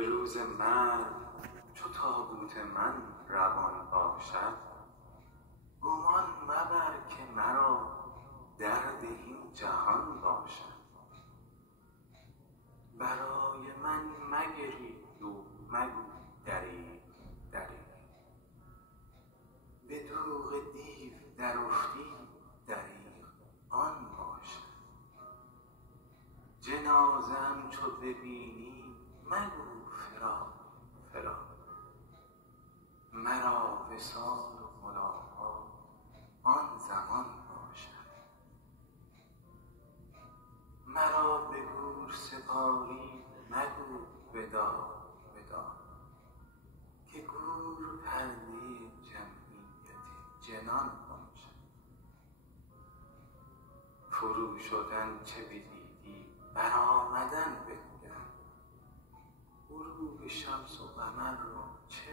به روز مرگ چو تابوت من روان باشد، گمان مبر که مرا درد این جهان باشد. برای من مگرید و مگو دریغ دریغ، به دوغ دیو در افتی دریغ آن باشد. جنازه ام چو ببینی مگو فراق فراق، مرا وصال و ملاقات آن زمان باشد. مرا به گور سپاری مگو وداع وداع، که گور پرده جمعیت جنان باشد. فرو شدن چه بدیدی برآمدن بنگر، غروب شمس و قمر را چه